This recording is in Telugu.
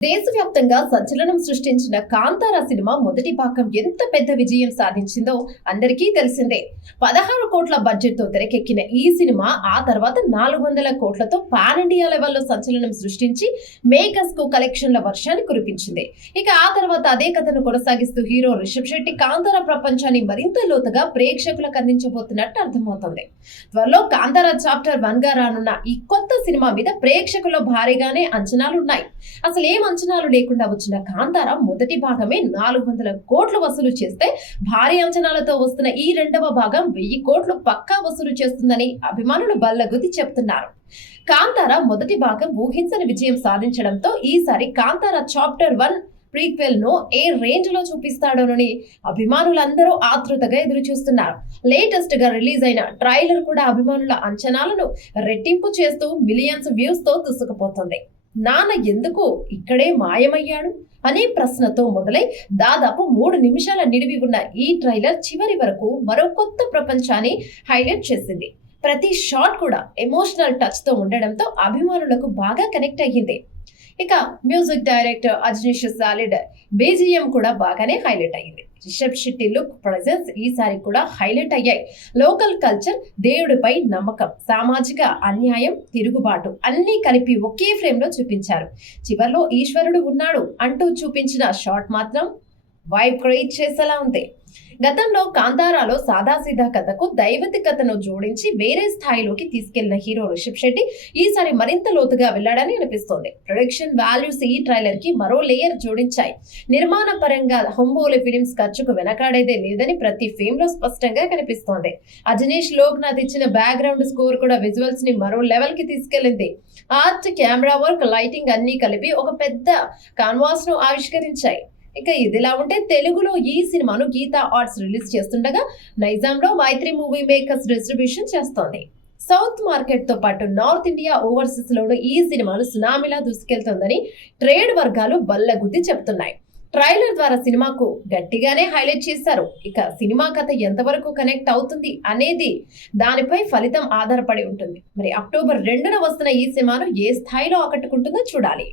దేశవ్యాప్తంగా సంచలనం సృష్టించిన కాంతార సినిమా మొదటి భాగం ఎంత పెద్ద విజయం సాధించిందో అందరికీ తెలిసిందే. పదహారు కోట్ల బడ్జెట్తో తెరకెక్కిన ఈ సినిమా ఆ తర్వాత నాలుగు వందల కోట్లతో పాన్ ఇండియా లెవెల్లో సంచలనం సృష్టించి మేకర్స్కు కలెక్షన్ల వర్షాన్ని కురిపించింది. ఇక ఆ తర్వాత అదే కథను కొనసాగిస్తూ హీరో రిషబ్ శెట్టి కాంతార ప్రపంచాన్ని మరింత లోతుగా ప్రేక్షకులకు అందించబోతున్నట్టు అర్థమవుతోంది. త్వరలో కాంతార చాప్టర్ వన్గా రానున్న ఈ కొత్త సినిమా మీద ప్రేక్షకుల్లో భారీగానే అంచనాలున్నాయి. అసలు ఏం అంచనాలు లేకుండా వచ్చిన కాంతార మొదటి భాగమే నాలుగు వందల కోట్లు వసూలు చేస్తే భారీ అంచనాలతో వస్తున్న ఈ రెండవ భాగం వెయ్యి కోట్లు పక్కా వసూలు చేస్తుందని అభిమానులు బల్లగుద్ది చెప్తున్నారు. కాంతార మొదటి భాగం ఊహించని విజయం సాధించడంతో ఈసారి కాంతార చాప్టర్ వన్ ప్రీక్వెల్ను ఏ రేంజ్లో చూపిస్తాడోనని అభిమానులందరూ ఆతృతగా ఎదురు చూస్తున్నారు లేటెస్ట్గా రిలీజ్ అయిన ట్రైలర్ కూడా అభిమానుల అంచనాలను రెట్టింపు చేస్తూ మిలియన్స్ వ్యూస్తో దూసుకుపోతుంది నాన్న ఎందుకు ఇక్కడే మాయమయ్యాడు అనే ప్రశ్నతో మొదలై దాదాపు మూడు నిమిషాల నిడివి ఉన్న ఈ ట్రైలర్ చివరి వరకు మరో కొత్త ప్రపంచాన్ని హైలైట్ చేసింది. ప్రతి షాట్ కూడా ఎమోషనల్ టచ్తో ఉండడంతో అభిమానులకు బాగా కనెక్ట్ అయ్యింది. ఇక music director Ajaneesh solid BGM కూడా బాగానే హైలైట్ అయ్యింది. రిషబ్ శెట్టి లుక్ ప్రజెన్స్ ఈసారి కూడా హైలైట్ అయ్యాయి. లోకల్ కల్చర్ దేవుడిపై నమ్మకం సామాజిక అన్యాయం తిరుగుబాటు అన్నీ కలిపి ఒకే ఫ్రేమ్లో చూపించారు. చివర్లో ఈశ్వరుడు ఉన్నాడు అంటూ చూపించిన షాట్ మాత్రం వైబ్ క్రియేట్ చేసేలా ఉంది గతంలో కాంతారాలో సాదాసీదా కథకు దైవతికతను జోడించి వేరే స్థాయిలోకి తీసుకెళ్ళిన హీరో రిషబ్ శెట్టి ఈసారి మరింత లోతుగా వెళ్ళాడని అనిపిస్తోంది. ప్రొడక్షన్ వాల్యూస్ ఈ ట్రైలర్కి మరో లేయర్ జోడించాయి. నిర్మాణ పరంగా హంబోలి ఫిలిమ్స్ ఖర్చుకు వెనకాడేదే లేదని ప్రతి ఫేమ్లో స్పష్టంగా కనిపిస్తోంది. అజనీష్ లోక్నాథ్ ఇచ్చిన బ్యాక్గ్రౌండ్ స్కోర్ కూడా విజువల్స్ని మరో లెవెల్కి తీసుకెళ్ళింది ఆర్ట్ కెమెరా వర్క్ లైటింగ్ అన్ని కలిపి ఒక పెద్ద కాన్వాస్ను ఆవిష్కరించాయి. ఇక ఇదిలా ఉంటే తెలుగులో ఈ సినిమాను గీతా ఆర్ట్స్ రిలీజ్ చేస్తుండగా నైజాంలో మైత్రి మూవీ మేకర్స్ డిస్ట్రిబ్యూషన్ చేస్తోంది. సౌత్ మార్కెట్తో పాటు నార్త్ ఇండియా ఓవర్సీస్ ఈ సినిమాను సునామీలా దూసుకెళ్తోందని ట్రేడ్ వర్గాలు బల్లగుద్ది చెప్తున్నాయి. ట్రైలర్ ద్వారా సినిమాకు గట్టిగానే హైలైట్ చేశారు. ఇక సినిమా కథ ఎంతవరకు కనెక్ట్ అవుతుంది అనేది దానిపై ఫలితం ఆధారపడి ఉంటుంది. మరి అక్టోబర్ రెండున వస్తున్న ఈ సినిమాను ఏ స్థాయిలో ఆకట్టుకుంటుందో చూడాలి.